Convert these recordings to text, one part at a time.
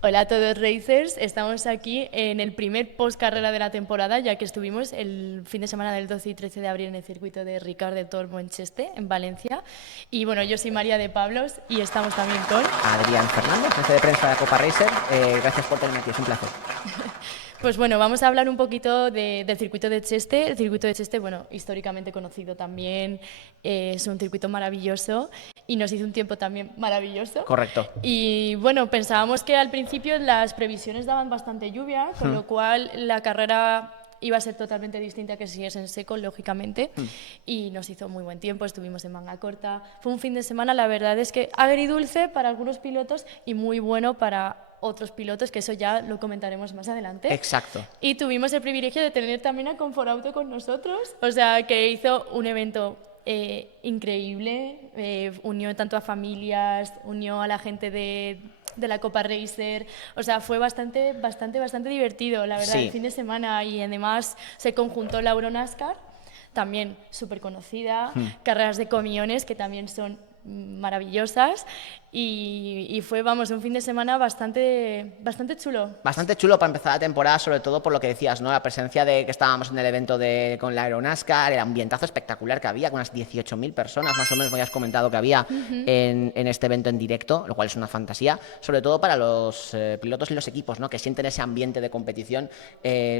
Hola a todos racers, estamos aquí en el primer post carrera de la temporada, ya que estuvimos el fin de semana del 12 y 13 de abril en el circuito de Ricard de Tormo en Cheste, en Valencia. Y bueno, yo soy María de Pablos y estamos también con... Adrián Fernández, jefe de prensa de la Copa Racer. Gracias por tenerme aquí, es un placer. Pues bueno, vamos a hablar un poquito del circuito de Cheste. El circuito de Cheste, bueno, históricamente conocido también, es un circuito maravilloso y nos hizo un tiempo también maravilloso. Correcto. Y bueno, pensábamos que al principio las previsiones daban bastante lluvia, con lo cual la carrera iba a ser totalmente distinta que si es en seco, lógicamente, y nos hizo muy buen tiempo, estuvimos en manga corta. Fue un fin de semana, la verdad es que agridulce para algunos pilotos y muy bueno para otros pilotos, que eso ya lo comentaremos más adelante. Exacto. Y tuvimos el privilegio de tener también a Conforauto con nosotros, o sea, que hizo un evento increíble, unió tanto a familias, unió a la gente de la Copa Racer, o sea, fue bastante divertido, la verdad, el Sí. fin de semana, y además se conjuntó la Euronascar, también súper conocida, carreras de camiones que también son maravillosas, y fue, vamos, un fin de semana bastante chulo. Bastante chulo para empezar la temporada, sobre todo por lo que decías, ¿no? La presencia de que estábamos en el evento con la Aeronascar, el ambientazo espectacular que había, con unas 18.000 personas, más o menos, me habías comentado que había en este evento en directo, lo cual es una fantasía, sobre todo para los pilotos y los equipos, ¿no? Que sienten ese ambiente de competición,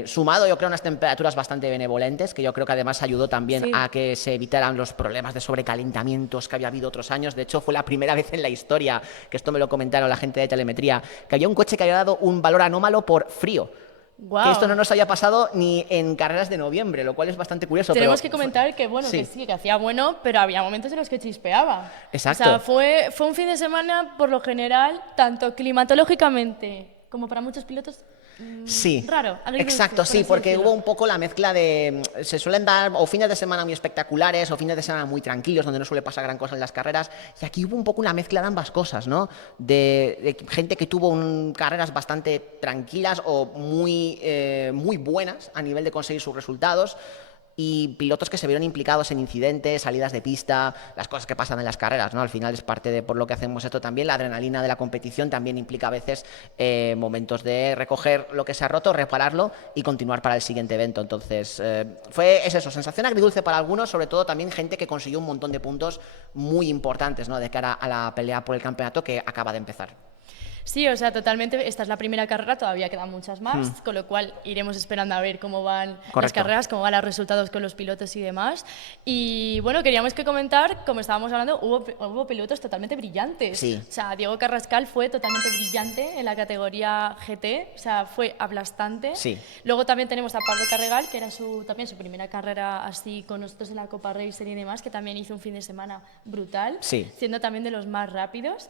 sumado, yo creo, a unas temperaturas bastante benevolentes, que yo creo que además ayudó también Sí. a que se evitaran los problemas de sobrecalentamientos que había habido otros años. De hecho, fue la primera vez en la historia, que esto me lo comentaron la gente de telemetría, que había un coche que había dado un valor anómalo por frío. Que esto no Wow. nos había pasado ni en carreras de noviembre, lo cual es bastante curioso. Tenemos Pero que comentar que, bueno, que sí, sí, que hacía bueno, pero había momentos en los que chispeaba. O sea, exacto. fue un fin de semana, por lo general, tanto climatológicamente como para muchos pilotos, Sí, raro, agridulce, exacto, por sí, así porque hubo decirlo. un poco la mezcla de... Se suelen dar o fines de semana muy espectaculares o fines de semana muy tranquilos, donde no suele pasar gran cosa en las carreras, y aquí hubo un poco una mezcla de ambas cosas, ¿no? De gente que tuvo carreras bastante tranquilas o muy buenas a nivel de conseguir sus resultados, y pilotos que se vieron implicados en incidentes, salidas de pista, las cosas que pasan en las carreras, ¿no? Al final es parte de por lo que hacemos esto también. La adrenalina de la competición también implica a veces momentos de recoger lo que se ha roto, repararlo y continuar para el siguiente evento. Entonces, es eso, sensación agridulce para algunos, sobre todo también gente que consiguió un montón de puntos muy importantes, ¿no? De cara a la pelea por el campeonato que acaba de empezar. Sí, o sea, totalmente. Esta es la primera carrera, todavía quedan muchas más, con lo cual iremos esperando a ver cómo van las Correcto. carreras, cómo van los resultados con los pilotos y demás. Y bueno, queríamos que comentar, como estábamos hablando, hubo pilotos totalmente brillantes. Sí. O sea, Diego Carrascal fue totalmente brillante en la categoría GT, o sea, fue aplastante. Sí. Luego también tenemos a Pablo Carregal, que era también su primera carrera así con nosotros en la Copa Racer y demás, que también hizo un fin de semana brutal, Sí. siendo también de los más rápidos.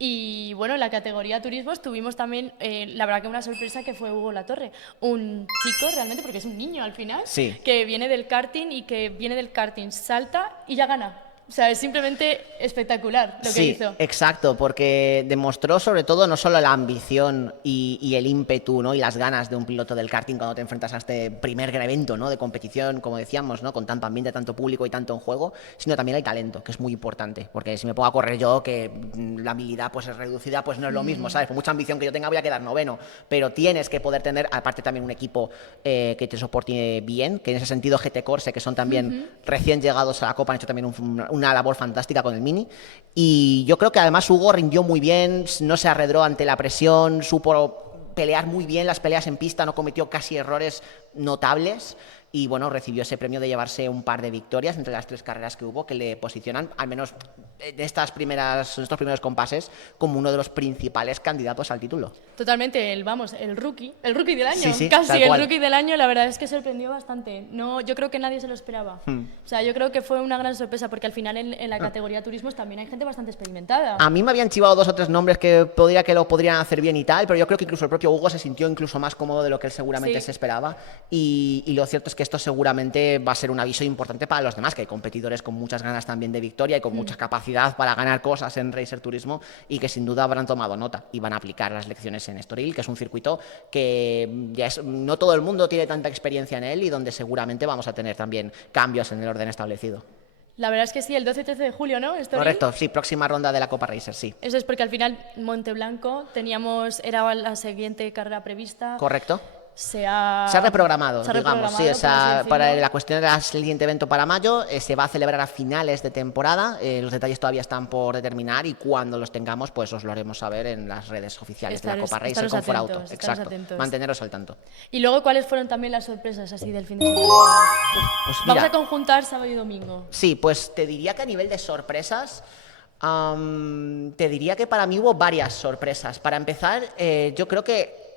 Y bueno, en la categoría turismos tuvimos también, la verdad que una sorpresa, que fue Hugo Latorre, un chico realmente, porque es un niño al final, Sí. que viene del karting y que viene del karting, salta y ya gana. O sea, es simplemente espectacular lo que Sí, hizo. exacto, porque demostró sobre todo no solo la ambición y el ímpetu, ¿no? Y las ganas de un piloto del karting cuando te enfrentas a este primer gran evento, ¿no? De competición, como decíamos, ¿no? Con tanto ambiente, tanto público y tanto en juego, sino también el talento, que es muy importante, porque si me pongo a correr yo, que la habilidad pues es reducida, pues no es lo mismo, ¿sabes? Por mucha ambición que yo tenga voy a quedar noveno, pero tienes que poder tener, aparte también un equipo que te soporte bien, que en ese sentido GT Corse, que son también recién llegados a la Copa, han hecho también una labor fantástica con el Mini. Y yo creo que además Hugo rindió muy bien, no se arredró ante la presión, supo pelear muy bien las peleas en pista, no cometió casi errores notables y bueno, recibió ese premio de llevarse un par de victorias entre las 3 carreras que hubo, que le posicionan, al menos en estos primeros compases, como uno de los principales candidatos al título. Totalmente, vamos, el rookie del Sí, año, sí, tal casi el cual. rookie del año, la verdad es que sorprendió bastante. No, yo creo que nadie se lo esperaba. O sea, yo creo que fue una gran sorpresa, porque al final en la categoría turismos también hay gente bastante experimentada. A mí me habían chivado 2 o 3 nombres que lo podrían hacer bien y tal, pero yo creo que incluso el propio Hugo se sintió incluso más cómodo de lo que él seguramente Sí. se esperaba. Y lo cierto es que esto seguramente va a ser un aviso importante para los demás, que hay competidores con muchas ganas también de victoria y con mucha capacidad para ganar cosas en Racer Turismo, y que sin duda habrán tomado nota y van a aplicar las lecciones en Estoril, que es un circuito que no todo el mundo tiene tanta experiencia en él y donde seguramente vamos a tener también cambios en el orden establecido. La verdad es que sí, el 12 y 13 de julio, ¿no? ¿Estoril? Correcto, sí, próxima ronda de la Copa Racer, sí. Eso es porque al final Monteblanco era la siguiente carrera prevista. Correcto. Se ha reprogramado, se ha digamos, sí, reprogramado, o sea, por para así decirlo. la cuestión del siguiente evento para mayo, se va a celebrar a finales de temporada, los detalles todavía están por determinar y cuando los tengamos, pues os lo haremos saber en las redes oficiales de la Copa Racer Estaros con Forauto, atentos, exacto, atentos. manteneros al tanto. Y luego, ¿cuáles fueron también las sorpresas así del fin de semana? Pues Vamos mira, a conjuntar sábado y domingo. sí, pues te diría que a nivel de sorpresas, te diría que para mí hubo varias sorpresas. Para empezar, yo creo que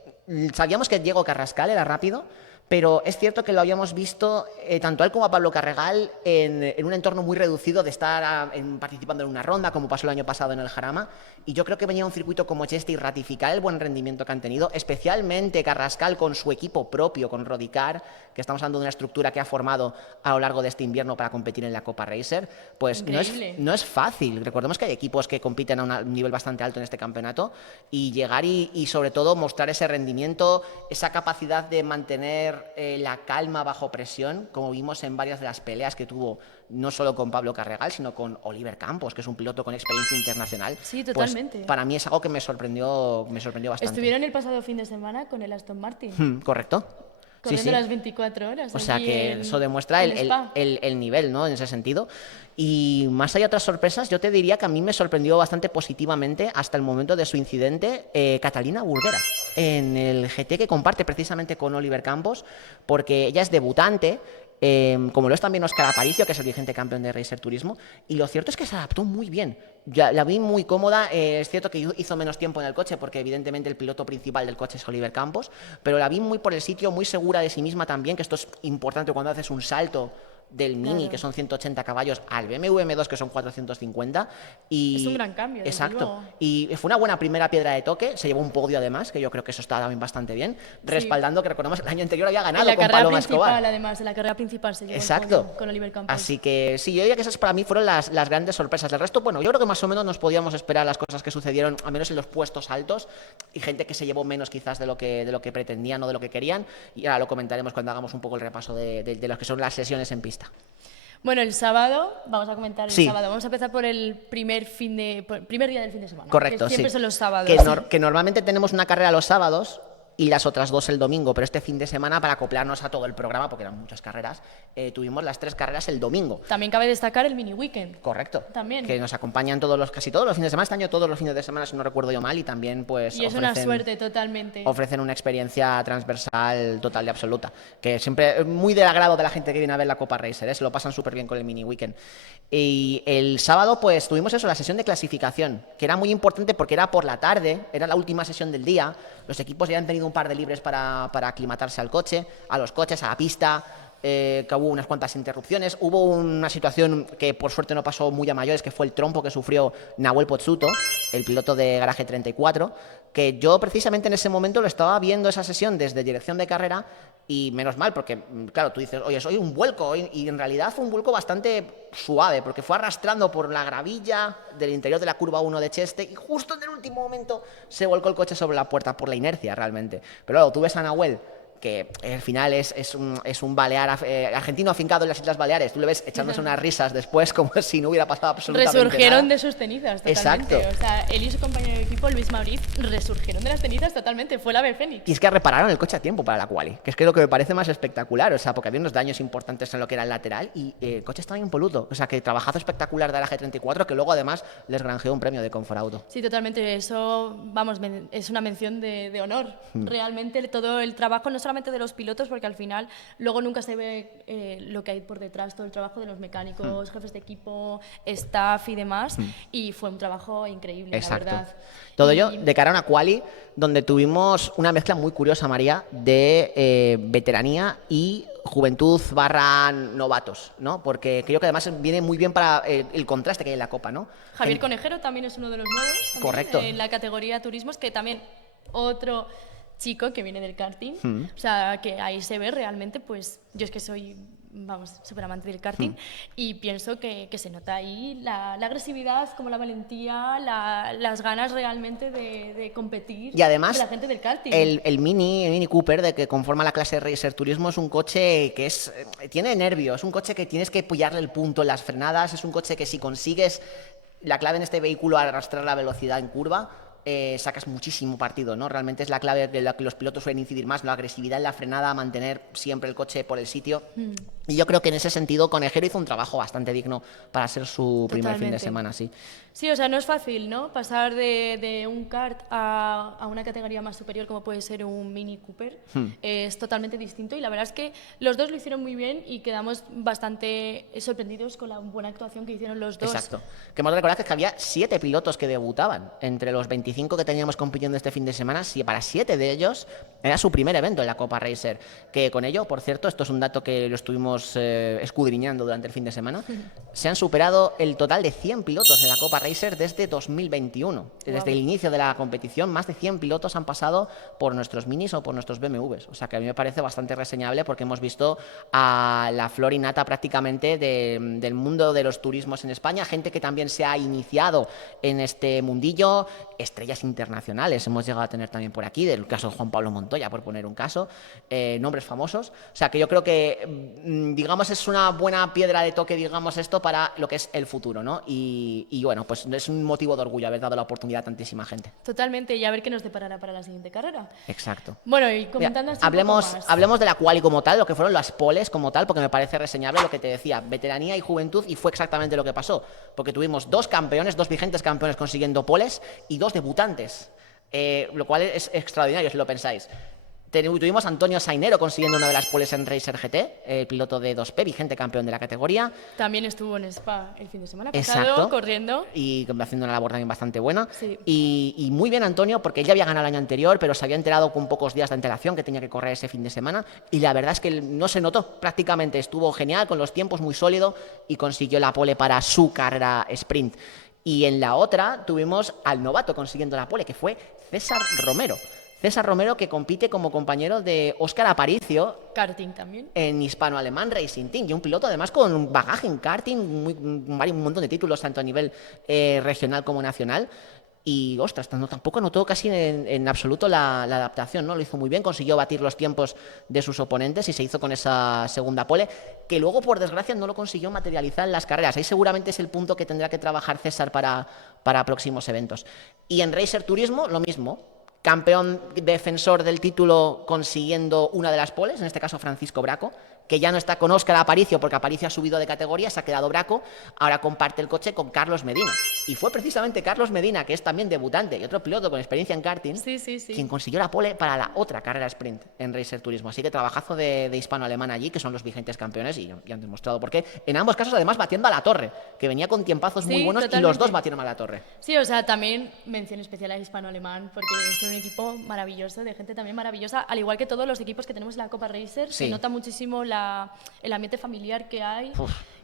sabíamos que Diego Carrascal era rápido, pero es cierto que lo habíamos visto tanto a él como a Pablo Carregal en un entorno muy reducido de estar participando en una ronda, como pasó el año pasado en el Jarama, y yo creo que venía un circuito como este y ratificar el buen rendimiento que han tenido, especialmente Carrascal con su equipo propio, con Rodicar, que estamos hablando de una estructura que ha formado a lo largo de este invierno para competir en la Copa Racer, pues no es fácil. Recordemos que hay equipos que compiten a un nivel bastante alto en este campeonato y llegar y sobre todo mostrar ese rendimiento, esa capacidad de mantener la calma bajo presión, como vimos en varias de las peleas que tuvo no solo con Pablo Carregal, sino con Oliver Campos, que es un piloto con experiencia internacional. Sí, totalmente. Pues para mí es algo que me sorprendió bastante. Estuvieron el pasado fin de semana con el Aston Martin. Correcto. Corriendo las 24 horas. O sea allí que en- eso demuestra en Spa. el nivel, ¿no? En ese sentido. Y más allá de otras sorpresas, yo te diría que a mí me sorprendió bastante positivamente hasta el momento de su incidente Catalina Burguera en el GT que comparte precisamente con Oliver Campos, porque ella es debutante. Como lo es también Óscar Aparicio, que es el vigente campeón de Racer Turismo, y lo cierto es que se adaptó muy bien. Ya, la vi muy cómoda, es cierto que hizo menos tiempo en el coche, porque evidentemente el piloto principal del coche es Oliver Campos, pero la vi muy por el sitio, muy segura de sí misma también, que esto es importante cuando haces un salto del Mini, Claro. que son 180 caballos, al BMW M2, que son 450. Y Es un gran cambio, desde exacto. luego. Y fue una buena primera piedra de toque, se llevó un podio además, que yo creo que eso está también bastante bien, respaldando que recordemos el año anterior había ganado En la con carrera Paloma principal, Escobar. además, en la carrera principal se llevó el Exacto. podio con Oliver Campos. Así que sí, yo diría que esas para mí fueron las grandes sorpresas. Del resto, bueno, yo creo que más o menos nos podíamos esperar las cosas que sucedieron, al menos en los puestos altos, y gente que se llevó menos quizás de lo que pretendían o de lo que querían, y ahora lo comentaremos cuando hagamos un poco el repaso de lo que son las sesiones en pista. Bueno, el sábado, vamos a comentar el Sí. sábado. Vamos a empezar por el primer día del fin de semana. Correcto, que siempre sí. son los sábados. Que normalmente tenemos una carrera los sábados y las otras dos el domingo, pero este fin de semana, para acoplarnos a todo el programa, porque eran muchas carreras, tuvimos las 3 carreras el domingo. También cabe destacar el mini weekend. Correcto. También. Que nos acompañan casi todos los fines de semana, este año todos los fines de semana, si no recuerdo yo mal, y también pues Y es una suerte totalmente. ofrecen una experiencia transversal total y absoluta, que siempre es muy del agrado de la gente que viene a ver la Copa Racer, ¿eh? Se lo pasan súper bien con el mini weekend. Y el sábado pues tuvimos eso, la sesión de clasificación, que era muy importante porque era por la tarde, era la última sesión del día, los equipos ya han tenido un par de libres para aclimatarse al coche, a los coches, a la pista. Que hubo unas cuantas interrupciones, hubo una situación que por suerte no pasó muy a mayores, que fue el trompo que sufrió Nahuel Pozzuto, el piloto de Garaje 34, que yo precisamente en ese momento lo estaba viendo esa sesión desde dirección de carrera y menos mal, porque claro, tú dices, oye, soy un vuelco, y en realidad fue un vuelco bastante suave, porque fue arrastrando por la gravilla del interior de la curva 1 de Cheste y justo en el último momento se volcó el coche sobre la puerta por la inercia realmente. Pero luego tú ves a Nahuel, que al final es un balear argentino afincado en las Islas Baleares. Tú le ves echándose unas risas después como si no hubiera pasado absolutamente Resurgieron nada. de sus cenizas totalmente. Exacto. O sea, él y su compañero de equipo, Luis Mauriz, resurgieron de las cenizas totalmente. Fue el ave fénix. Y es que repararon el coche a tiempo para la quali, que es que lo que me parece más espectacular, o sea, porque había unos daños importantes en lo que era el lateral y el coche estaba impoluto. O sea, que trabajazo espectacular de la G34, que luego además les granjeó un premio de Conforauto. Sí, totalmente. Eso, vamos, es una mención de honor. Realmente todo el trabajo, no solamente de los pilotos, porque al final luego nunca se ve lo que hay por detrás, todo el trabajo de los mecánicos, jefes de equipo, staff y demás. Y fue un trabajo increíble, Exacto. la verdad. Todo Y- ello de cara a una quali donde tuvimos una mezcla muy curiosa, María, de veteranía y juventud / novatos, ¿no? Porque creo que además viene muy bien para el contraste que hay en la Copa, ¿no? Javier Conejero también es uno de los nuevos. También, Correcto. En la categoría turismos, que también otro chico que viene del karting. O sea, que ahí se ve realmente, pues yo es que soy vamos, súper amante del karting y pienso que se nota ahí la agresividad, como la valentía, las ganas realmente de competir Y además, de la gente del karting. el Mini Cooper de que conforma la clase Racer Turismo es un coche que tiene nervios, es un coche que tienes que pillarle el punto en las frenadas, es un coche que si consigues la clave en este vehículo arrastrar la velocidad en curva, sacas muchísimo partido, ¿no? Realmente es la clave de la que los pilotos suelen incidir más, la agresividad en la frenada, mantener siempre el coche por el sitio. Y yo creo que en ese sentido Conejero hizo un trabajo bastante digno para ser su primer fin de semana, sí. Sí, o sea, no es fácil, ¿no? Pasar de un kart a una categoría más superior como puede ser un Mini Cooper. Es totalmente distinto y la verdad es que los dos lo hicieron muy bien y quedamos bastante sorprendidos con la buena actuación que hicieron los dos. Exacto. Que hemos de recordar que había 7 pilotos que debutaban. Entre los 25 que teníamos compitiendo este fin de semana, para 7 de ellos era su primer evento en la Copa Racer. Que con ello, por cierto, esto es un dato que lo estuvimos escudriñando durante el fin de semana, se han superado el total de 100 pilotos en la Copa Racer desde 2021. Wow. Desde el inicio de la competición, más de 100 pilotos han pasado por nuestros minis o por nuestros BMWs. O sea que a mí me parece bastante reseñable porque hemos visto a la flor y nata prácticamente del mundo de los turismos en España, gente que también se ha iniciado en este mundillo, estrellas internacionales hemos llegado a tener también por aquí, del caso de Juan Pablo Montoya, por poner un caso, nombres famosos. O sea que yo creo que, digamos, es una buena piedra de toque, digamos, esto para lo que es el futuro, ¿no? Y bueno, pues es un motivo de orgullo haber dado la oportunidad a tantísima gente. Totalmente, y a ver qué nos deparará para la siguiente carrera. Exacto. Bueno, y comentando así hablemos de la quali como tal, lo que fueron las poles como tal, porque me parece reseñable lo que te decía, veteranía y juventud, y fue exactamente lo que pasó, porque tuvimos 2 campeones, 2 vigentes campeones consiguiendo poles y 2 debutantes, lo cual es extraordinario si lo pensáis. Tuvimos a Antonio Sainero consiguiendo una de las poles en Racer GT, el piloto de 2P, vigente campeón de la categoría. También estuvo en Spa el fin de semana pasado, corriendo. Y haciendo una labor también bastante buena. Sí. Y muy bien Antonio, porque él ya había ganado el año anterior, pero se había enterado con pocos días de antelación que tenía que correr ese fin de semana. Y la verdad es que no se notó prácticamente. Estuvo genial, con los tiempos muy sólido y consiguió la pole para su carrera sprint. Y en la otra tuvimos al novato consiguiendo la pole, que fue César Romero. César Romero, que compite como compañero de Óscar Aparicio. Karting también. En Hispano-Alemán Racing Team. Y un piloto además con un bagaje en karting, un montón de títulos, tanto a nivel regional como nacional. Y, ostras, tampoco notó casi en absoluto la adaptación, ¿no? Lo hizo muy bien, consiguió batir los tiempos de sus oponentes y se hizo con esa segunda pole, que luego, por desgracia, no lo consiguió materializar en las carreras. Ahí seguramente es el punto que tendrá que trabajar César para próximos eventos. Y en Racer Turismo, lo mismo. Campeón defensor del título consiguiendo una de las poles, en este caso Francisco Braco, que ya no está con Óscar Aparicio porque Aparicio ha subido de categoría, se ha quedado Braco, ahora comparte el coche con Carlos Medina. Y fue precisamente Carlos Medina, que es también debutante y otro piloto con experiencia en karting, quien consiguió la pole para la otra carrera sprint en Racer Turismo. Así que trabajazo de Hispano-Alemán allí, que son los vigentes campeones y han demostrado por qué. En ambos casos, además, batiendo a la torre, que venía con tiempazos muy buenos totalmente. Y los dos batieron a la torre. Sí, o sea, también mención especial a Hispano-Alemán, porque es un equipo maravilloso, de gente también maravillosa, al igual que todos los equipos que tenemos en la Copa Racer. Se nota muchísimo el ambiente familiar que hay.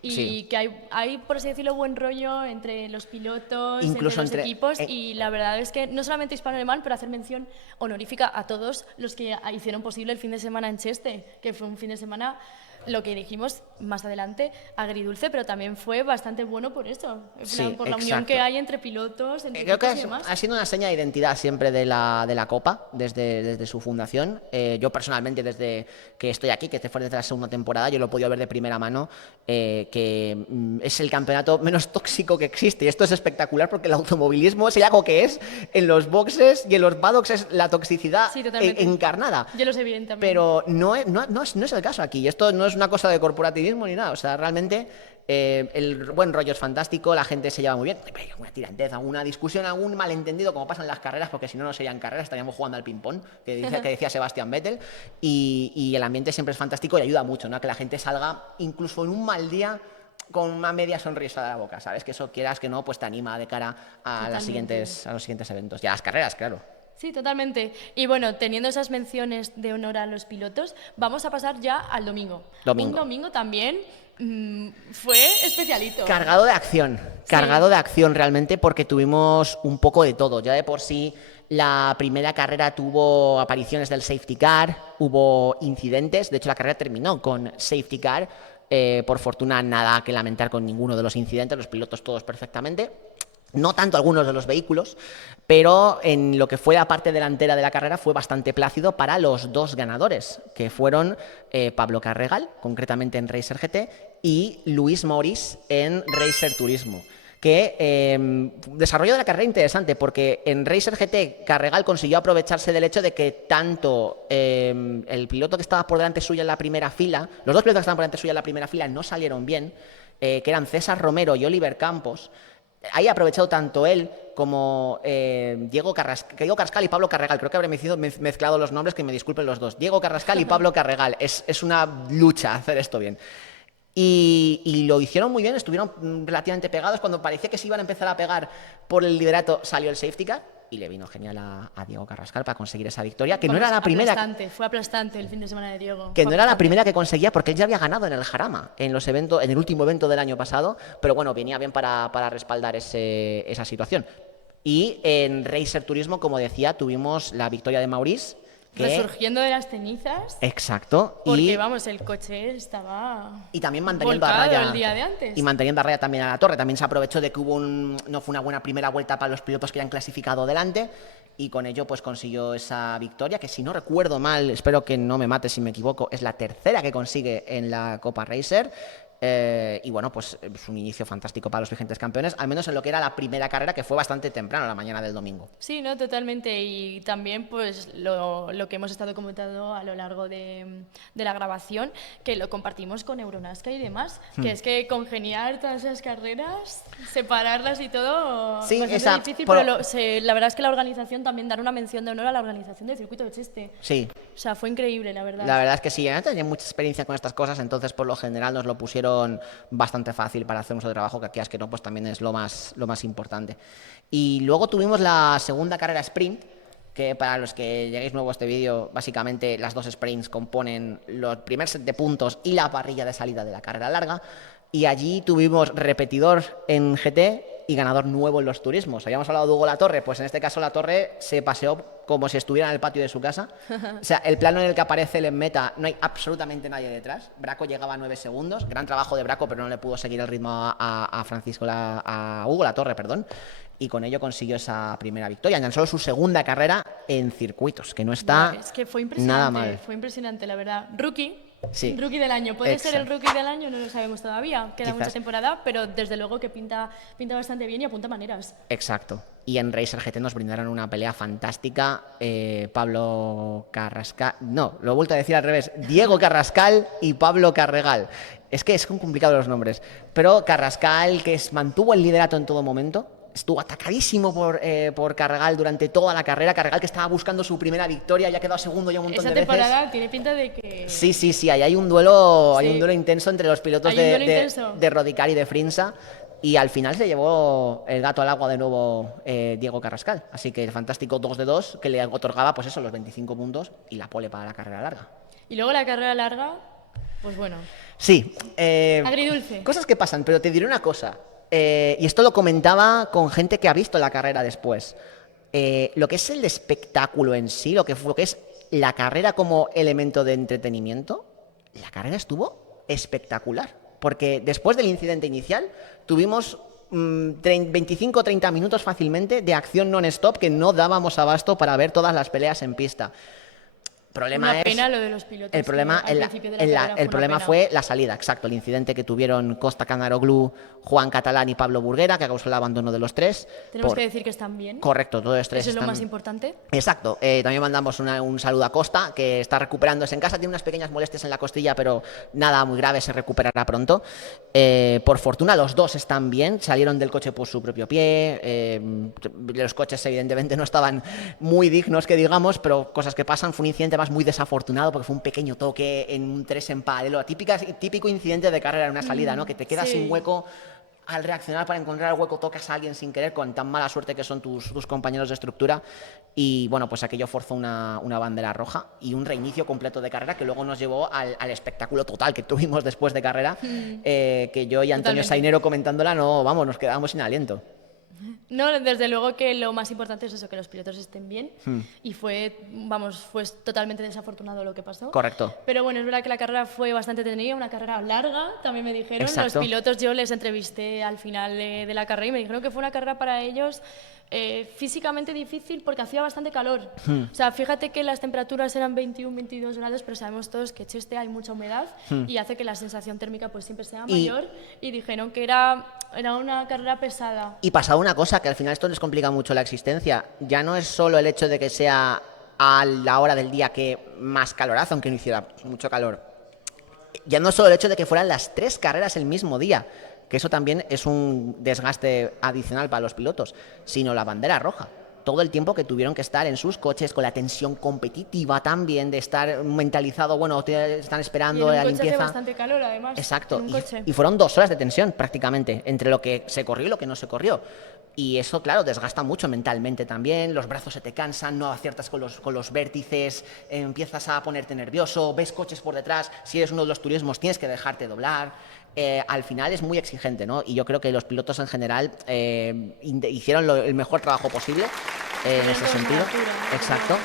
Y que hay, por así decirlo, buen rollo entre los pilotos, incluso entre los equipos, y la verdad es que no solamente hispano-alemán, pero hacer mención honorífica a todos los que hicieron posible el fin de semana en Cheste, que fue un fin de semana, lo que dijimos más adelante, agridulce, pero también fue bastante bueno por eso, por la unión que hay entre pilotos, entre creo que y demás. Ha sido una seña de identidad siempre de la Copa, desde su fundación. Yo personalmente, desde que estoy aquí, que fue desde la segunda temporada, yo lo he podido ver de primera mano, que es el campeonato menos tóxico que existe. Y esto es espectacular porque el automovilismo es algo que es en los boxes y en los paddocks es la toxicidad encarnada. Yo lo sé bien también. Pero no es el caso aquí. Esto no es una cosa de corporativismo ni nada. O sea, realmente el buen rollo es fantástico, la gente se lleva muy bien. Una tirantez, alguna discusión, algún malentendido, como pasa en las carreras, porque si no, no serían carreras, estaríamos jugando al ping-pong, que decía Sebastián Vettel. Y el ambiente siempre es fantástico y ayuda mucho, ¿no? A que la gente salga, incluso en un mal día, con una media sonrisa de la boca, ¿sabes? Que eso, quieras que no, pues te anima de cara a los siguientes eventos y a las carreras, claro. Sí, totalmente. Y bueno, teniendo esas menciones de honor a los pilotos, vamos a pasar ya al domingo. Un domingo también fue especialito. Cargado de acción realmente, porque tuvimos un poco de todo. Ya de por sí la primera carrera tuvo apariciones del safety car, hubo incidentes, de hecho la carrera terminó con safety car. Por fortuna, nada que lamentar con ninguno de los incidentes, los pilotos todos perfectamente. No tanto algunos de los vehículos, pero en lo que fue la parte delantera de la carrera fue bastante plácido para los dos ganadores, que fueron Pablo Carregal, concretamente en Racer GT, y Luis Maurice en Racer Turismo. Que desarrollo de la carrera interesante, porque en Racer GT Carregal consiguió aprovecharse del hecho de que tanto el piloto que estaba por delante suya en la primera fila, los dos pilotos que estaban por delante suya en la primera fila no salieron bien, que eran César Romero y Oliver Campos. Ahí ha aprovechado tanto él como Diego Carrascal y Pablo Carregal. Creo que habré mezclado los nombres, que me disculpen los dos. Diego Carrascal y Pablo Carregal. Es una lucha hacer esto bien. Y lo hicieron muy bien, estuvieron relativamente pegados. Cuando parecía que se iban a empezar a pegar por el liderato, salió el safety car y le vino genial a Diego Carrascal para conseguir esa victoria, que no era la primera. Fue aplastante el fin de semana de Diego. Que no era la primera que conseguía, porque él ya había ganado en el Jarama, en el último evento del año pasado, pero bueno, venía bien para respaldar esa situación. Y en Racer Turismo, como decía, tuvimos la victoria de Maurice. Resurgiendo de las cenizas. Exacto. Porque, vamos, el coche estaba. Y también manteniendo a raya. El día de antes. Y manteniendo a raya también a la torre. También se aprovechó de que no fue una buena primera vuelta para los pilotos que habían clasificado delante. Y con ello, pues consiguió esa victoria, que si no recuerdo mal, espero que no me mate si me equivoco, es la tercera que consigue en la Copa Racer. Y bueno, pues es un inicio fantástico para los vigentes campeones, al menos en lo que era la primera carrera, que fue bastante temprano, la mañana del domingo. Sí, no, totalmente. Y también pues lo que hemos estado comentando a lo largo de la grabación, que lo compartimos con Euronasca y demás, que es que congeniar todas esas carreras, separarlas y todo, sí, pues es difícil, pero la verdad es que la organización, también dar una mención de honor a la organización del circuito de Cheste. Sí. O sea, fue increíble, la verdad. La verdad es que sí, tenía mucha experiencia con estas cosas, entonces por lo general nos lo pusieron bastante fácil para hacer nuestro trabajo, que aquí es que no, pues también es lo más importante. Y luego tuvimos la segunda carrera sprint, que para los que lleguéis nuevo a este vídeo, básicamente las dos sprints componen los primer set de puntos y la parrilla de salida de la carrera larga. Y allí tuvimos repetidor en GT y ganador nuevo en los turismos. Habíamos hablado de Hugo Latorre, pues en este caso Latorre se paseó como si estuviera en el patio de su casa. O sea, el plano en el que aparece él en meta, no hay absolutamente nadie detrás. Braco llegaba a 9 segundos, gran trabajo de Braco, pero no le pudo seguir el ritmo a Hugo Latorre, perdón. Y con ello consiguió esa primera victoria. Ya solo su segunda carrera en circuitos, que no está es que fue impresionante, nada mal. Fue impresionante, la verdad. Rookie. Sí. Rookie del año. Puede ser el rookie del año, no lo sabemos todavía. Queda mucha temporada, pero desde luego que pinta bastante bien y apunta maneras. Exacto. Y en Racer GT nos brindaron una pelea fantástica. Pablo Carrascal... No, lo he vuelto a decir al revés. Diego Carrascal y Pablo Carregal. Es que es complicado los nombres. Pero Carrascal, que mantuvo el liderato en todo momento. Estuvo atacadísimo por Carregal durante toda la carrera. Carregal, que estaba buscando su primera victoria, ya ha quedado segundo ya un montón de veces. Esa temporada tiene pinta de que... Sí, ahí hay un duelo intenso entre los pilotos de Rodicar y de Frinsa. Y al final se llevó el gato al agua de nuevo Diego Carrascal. Así que el fantástico 2 de 2 que le otorgaba pues eso, los 25 puntos y la pole para la carrera larga. Y luego la carrera larga, pues bueno. Sí. Agridulce. Cosas que pasan, pero te diré una cosa. Y esto lo comentaba con gente que ha visto la carrera después. Lo que es el espectáculo en sí, lo que es la carrera como elemento de entretenimiento, la carrera estuvo espectacular. Porque después del incidente inicial tuvimos 25 o 30 minutos fácilmente de acción non-stop que no dábamos abasto para ver todas las peleas en pista. Una pena lo de los pilotos. El problema fue la salida, exacto, el incidente que tuvieron Costa Canaroglu, Juan Catalán y Pablo Burguera, que causó el abandono de los tres. Tenemos que decir que están bien. Correcto, todos los tres. Eso es lo más importante. Exacto. También mandamos un saludo a Costa, que está recuperándose en casa, tiene unas pequeñas molestias en la costilla, pero nada muy grave, se recuperará pronto. Por fortuna los dos están bien, salieron del coche por su propio pie. Los coches evidentemente no estaban muy dignos, que digamos, pero cosas que pasan. Fue un incidente más muy desafortunado porque fue un pequeño toque en un 3 en paralelo, típico incidente de carrera en una salida, ¿no? Que te quedas sin hueco al reaccionar para encontrar el hueco, tocas a alguien sin querer, con tan mala suerte que son tus compañeros de estructura. Y bueno, pues aquello forzó una bandera roja y un reinicio completo de carrera que luego nos llevó al espectáculo total que tuvimos después de carrera, que yo y Antonio Sainero comentándola, nos quedábamos sin aliento. No, desde luego que lo más importante es eso, que los pilotos estén bien. Y fue totalmente desafortunado lo que pasó. Correcto. Pero bueno, es verdad que la carrera fue bastante entretenida, una carrera larga, también me dijeron. Exacto. Los pilotos, yo les entrevisté al final de la carrera y me dijeron que fue una carrera para ellos físicamente difícil porque hacía bastante calor. O sea, fíjate que las temperaturas eran 21, 22 grados, pero sabemos todos que Cheste hay mucha humedad y hace que la sensación térmica pues siempre sea mayor. Y dijeron que era una carrera pesada. Y pasaba una cosa, que al final esto les complica mucho la existencia. Ya no es solo el hecho de que sea a la hora del día que más calorazo, aunque no hiciera mucho calor. Ya no es solo el hecho de que fueran las 3 carreras el mismo día, que eso también es un desgaste adicional para los pilotos, sino la bandera roja. Todo el tiempo que tuvieron que estar en sus coches, con la tensión competitiva también, de estar mentalizado, bueno, te están esperando la limpieza. Hace bastante calor, además. Exacto, y fueron 2 horas de tensión prácticamente, entre lo que se corrió y lo que no se corrió. Y eso, claro, desgasta mucho mentalmente también, los brazos se te cansan, no aciertas con los vértices, empiezas a ponerte nervioso, ves coches por detrás, si eres uno de los turismos tienes que dejarte doblar. Al final es muy exigente, ¿no? Y yo creo que los pilotos en general hicieron el mejor trabajo posible en ese sentido. Exacto.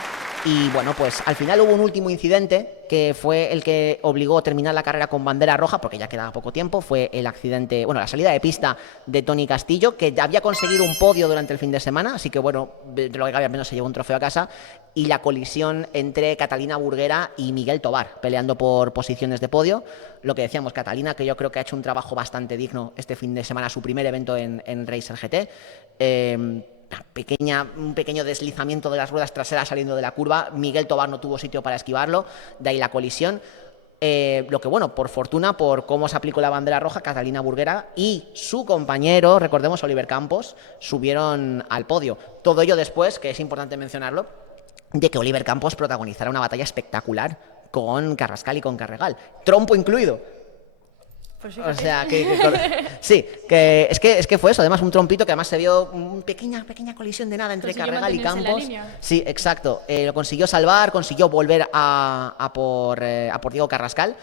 Y bueno, pues al final hubo un último incidente que fue el que obligó a terminar la carrera con bandera roja, porque ya quedaba poco tiempo. Fue el accidente, bueno, la salida de pista de Toni Castillo, que había conseguido un podio durante el fin de semana, así que bueno, de lo que cabe al menos se llevó un trofeo a casa. Y la colisión entre Catalina Burguera y Miguel Tobar, peleando por posiciones de podio. Lo que decíamos, Catalina, que yo creo que ha hecho un trabajo bastante digno este fin de semana, su primer evento en Racer GT. Un pequeño deslizamiento de las ruedas traseras saliendo de la curva. Miguel Tobar no tuvo sitio para esquivarlo, de ahí la colisión. Lo que, bueno, por fortuna, por cómo se aplicó la bandera roja, Catalina Burguera y su compañero, recordemos, Oliver Campos, subieron al podio. Todo ello después, que es importante mencionarlo, de que Oliver Campos protagonizara una batalla espectacular con Carrascal y con Carregal, trompo incluido. Pues o sea, sí, que es que fue eso, además un trompito que además se vio una pequeña colisión de nada entre Carregal y Campos. Sí, exacto, lo consiguió salvar, consiguió volver a por Diego Carrascal,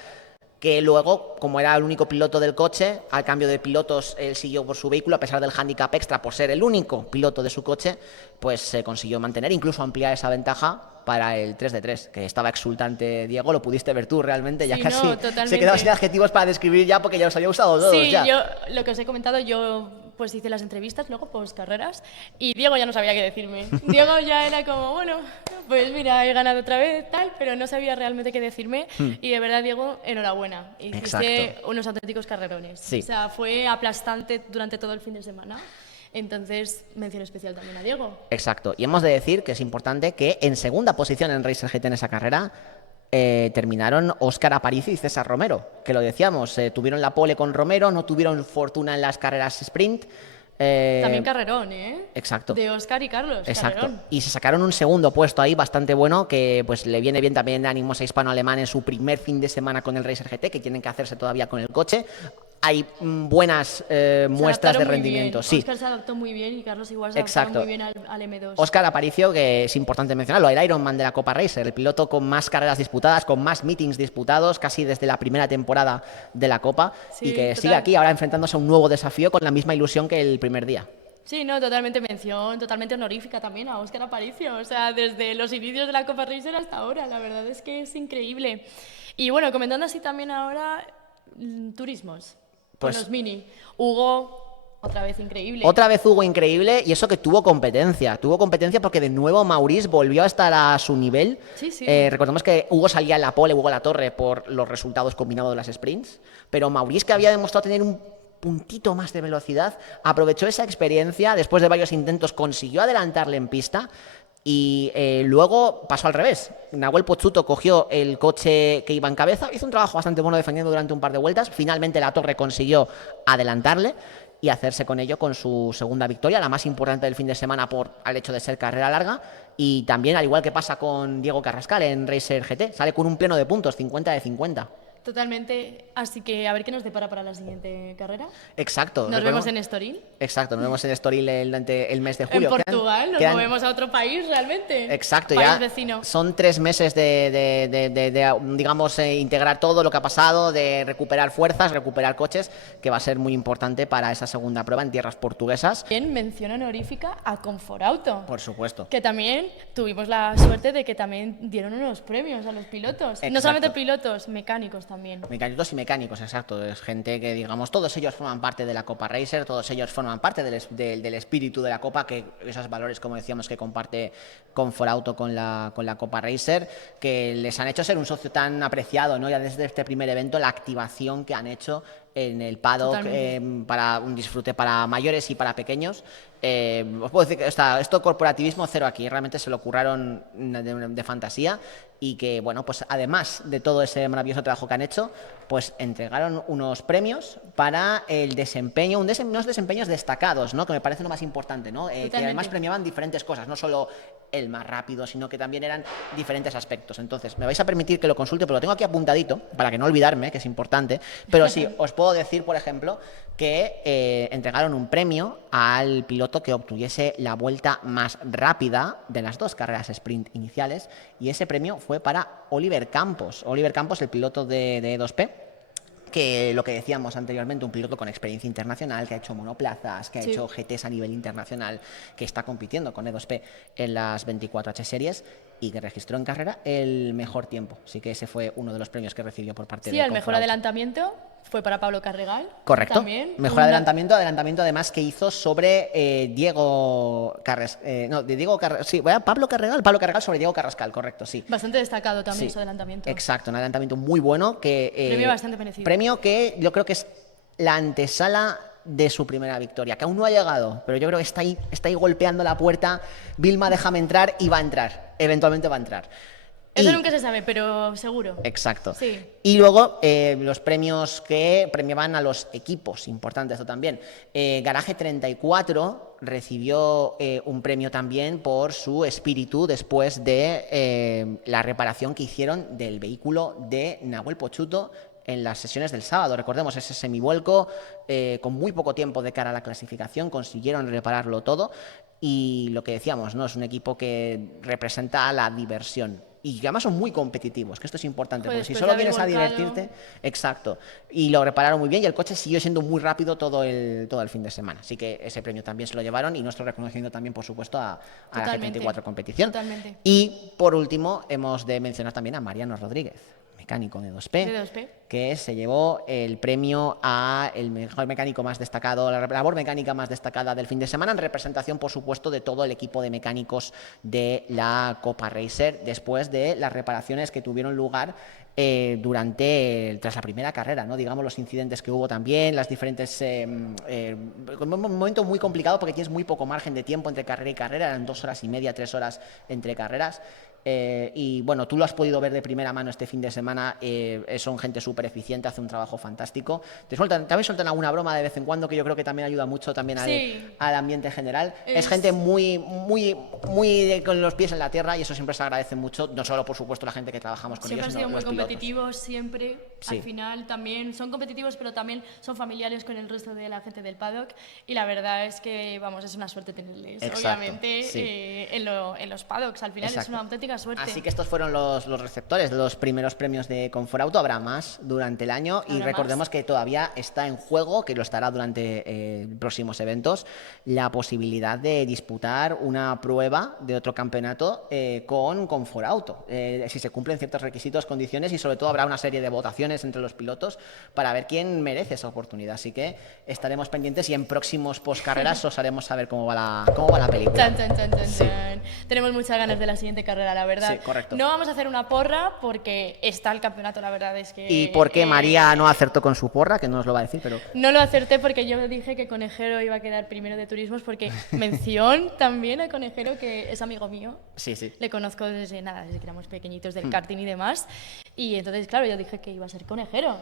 que luego, como era el único piloto del coche, al cambio de pilotos él siguió por su vehículo, a pesar del hándicap extra por ser el único piloto de su coche, pues se consiguió mantener, incluso ampliar esa ventaja para el 3 de 3, que estaba exultante Diego, lo pudiste ver tú realmente, ya sí, casi no, se quedaba sin adjetivos para describir ya porque ya los había usado todos. Sí, ya. yo, lo que os he comentado, yo pues hice las entrevistas luego, post carreras, y Diego ya no sabía qué decirme. Diego ya era como, bueno, pues mira, he ganado otra vez, tal, pero no sabía realmente qué decirme, y de verdad, Diego, enhorabuena. Hiciste unos auténticos carrerones. Sí. O sea, fue aplastante durante todo el fin de semana. Entonces, mención especial también a Diego. Exacto. Y hemos de decir que es importante que en segunda posición en Racer GT en esa carrera terminaron Óscar Aparicio y César Romero, que lo decíamos, tuvieron la pole con Romero, no tuvieron fortuna en las carreras sprint. También carrerón, ¿eh? Exacto. De Óscar y Carlos. Exacto. Carrerón. Y se sacaron un segundo puesto ahí bastante bueno, que pues le viene bien también de ánimos a hispano-alemán en su primer fin de semana con el Racer GT, que tienen que hacerse todavía con el coche. Hay buenas muestras de rendimiento. Sí. Óscar se adaptó muy bien y Carlos igual se adaptó muy bien al M2. Óscar Aparicio, que es importante mencionarlo, el Ironman de la Copa Racer, el piloto con más carreras disputadas, con más meetings disputados, casi desde la primera temporada de la Copa, y que sigue aquí ahora enfrentándose a un nuevo desafío con la misma ilusión que el primer día. Sí, no, totalmente mención, totalmente honorífica también a Óscar Aparicio, o sea, desde los inicios de la Copa Racer hasta ahora, la verdad es que es increíble. Y bueno, comentando así también ahora, turismos, pues, con los Mini. Hugo, otra vez increíble. Otra vez Hugo increíble, y eso que tuvo competencia porque de nuevo Maurice volvió a estar a su nivel. Sí, sí. Recordemos que Hugo salía en la pole, Hugo La Torre, por los resultados combinados de las sprints, pero Maurice, que había demostrado tener un puntito más de velocidad, aprovechó esa experiencia, después de varios intentos consiguió adelantarle en pista y luego pasó al revés. Nahuel Pochuto cogió el coche que iba en cabeza, hizo un trabajo bastante bueno defendiendo durante un par de vueltas, finalmente La Torre consiguió adelantarle y hacerse con ello con su segunda victoria, la más importante del fin de semana por el hecho de ser carrera larga, y también, al igual que pasa con Diego Carrascal en Racer GT, sale con un pleno de puntos, 50 de 50. Totalmente. Así que a ver qué nos depara para la siguiente carrera. Exacto. Nos vemos en Estoril. Exacto, nos vemos en Estoril el mes de En julio. Portugal, nos movemos a otro país realmente. Exacto, País ya vecino. son 3 meses digamos, integrar todo lo que ha pasado, de recuperar fuerzas, recuperar coches, que va a ser muy importante para esa segunda prueba en tierras portuguesas. Bien, mención honorífica a Conforauto. Por supuesto. Que también tuvimos la suerte de que también dieron unos premios a los pilotos. Exacto. No solamente pilotos, mecánicos también. Mecánicos y mecánicos, exacto. Es gente que, digamos, todos ellos forman parte de la Copa Racer, todos ellos forman parte del espíritu de la Copa, que esos valores, como decíamos, que comparte Conforauto con la Copa Racer, que les han hecho ser un socio tan apreciado, ¿no? Ya desde este primer evento, la activación que han hecho en el paddock para un disfrute para mayores y para pequeños. Os puedo decir que esto corporativismo cero aquí, realmente se lo curraron de fantasía, y que, bueno, pues además de todo ese maravilloso trabajo que han hecho, pues entregaron unos premios para el desempeño, unos desempeños destacados, ¿no? Que me parece lo más importante, ¿no? Que además premiaban diferentes cosas, no solo el más rápido, sino que también eran diferentes aspectos. Entonces, me vais a permitir que lo consulte, pero lo tengo aquí apuntadito, para que no olvidarme, que es importante, pero sí, os puedo decir, por ejemplo, que entregaron un premio al piloto que obtuviese la vuelta más rápida de las 2 carreras sprint iniciales, y ese premio fue para Oliver Campos. Oliver Campos, el piloto de E2P, que lo que decíamos anteriormente, un piloto con experiencia internacional, que ha hecho monoplazas, que ha hecho GTs a nivel internacional, que está compitiendo con E2P en las 24H Series, y que registró en carrera el mejor tiempo. Así que ese fue uno de los premios que recibió por parte de Sí, el mejor Conforauto. Adelantamiento fue para Pablo Carregal. Correcto. También. Mejor adelantamiento además que hizo sobre Diego Pablo Carregal sobre Diego Carrascal, correcto, sí. Bastante destacado también Sí, su adelantamiento. exacto, un adelantamiento muy bueno. Premio bastante merecido. Premio que yo creo que es la antesala de su primera victoria, que aún no ha llegado, pero yo creo que está ahí golpeando la puerta. Vilma, déjame entrar, y va a entrar, eventualmente va a entrar. Eso nunca se sabe, pero seguro. Exacto. Sí. Y luego los premios que premiaban a los equipos, importante esto también. Garaje 34 recibió un premio también por su espíritu después de la reparación que hicieron del vehículo de Nahuel Pochuto en las sesiones del sábado. Recordemos ese semivuelco, con muy poco tiempo de cara a la clasificación, consiguieron repararlo todo, y lo que decíamos, ¿no? Es un equipo que representa la diversión. Y además son muy competitivos, que esto es importante, porque si solo vienes a divertirte, exacto, y lo repararon muy bien, y el coche siguió siendo muy rápido todo el fin de semana. Así que ese premio también se lo llevaron, y nuestro reconocimiento también, por supuesto, a la G34 competición. Totalmente. Y por último, hemos de mencionar también a Mariano Rodríguez, mecánico de 2P, que se llevó el premio a el mejor mecánico más destacado, la labor mecánica más destacada del fin de semana, en representación, por supuesto, de todo el equipo de mecánicos de la Copa Racer, después de las reparaciones que tuvieron lugar tras la primera carrera, ¿no? Digamos, los incidentes que hubo también, las diferentes un momento muy complicado, porque tienes muy poco margen de tiempo entre carrera y carrera, eran 2 horas y media, 3 horas entre carreras. Y bueno, tú lo has podido ver de primera mano este fin de semana. Son gente súper eficiente, hace un trabajo fantástico. También sueltan alguna broma de vez en cuando, que yo creo que también ayuda mucho también al ambiente general. Es gente muy con los pies en la tierra, y eso siempre se agradece mucho, no solo, por supuesto, la gente que trabajamos con ellos, sino siempre han sido muy los competitivos, siempre. Sí. Al final también son competitivos, pero también son familiares con el resto de la gente del paddock, y la verdad es que, vamos, es una suerte tenerles, obviamente, sí. en los paddocks. Al final es una auténtica suerte. Así que estos fueron los receptores de los primeros premios de Conforauto. Habrá más durante el año, y recordemos que todavía está en juego, que lo estará durante próximos eventos, la posibilidad de disputar una prueba de otro campeonato con Conforauto, si se cumplen ciertos requisitos, condiciones, y sobre todo habrá una serie de votaciones entre los pilotos para ver quién merece esa oportunidad. Así que estaremos pendientes, y en próximos postcarreras os haremos saber cómo va la película. Sí. Tenemos muchas ganas de la siguiente carrera, la verdad. Sí, correcto. No vamos a hacer una porra porque está el campeonato, la verdad es que... ¿Y por qué María no acertó con su porra? Que no nos lo va a decir, pero... No lo acerté porque yo dije que Conejero iba a quedar primero de turismos, porque mención también a Conejero, que es amigo mío. Sí. Le conozco desde que éramos pequeñitos del karting y demás. Y entonces, claro, yo dije que iba a ser Conejero.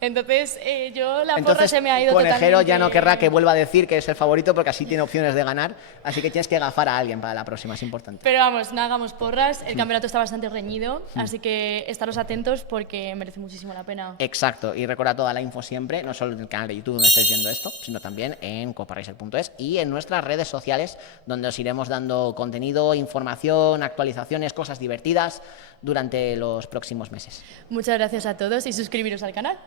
Entonces, la porra Entonces, se me ha ido Conejero totalmente. ya no querrá que vuelva a decir que es el favorito porque así tiene opciones de ganar. Así que tienes que gafar a alguien para la próxima, es importante. Pero vamos, no hagamos porras, el campeonato está bastante reñido, así que estaros atentos porque merece muchísimo la pena. Exacto, y recuerda toda la info siempre, no solo en el canal de YouTube donde estáis viendo esto, sino también en coparacer.es y en nuestras redes sociales, donde os iremos dando contenido, información, actualizaciones, cosas divertidas durante los próximos meses. Muchas gracias a todos y suscribiros al canal.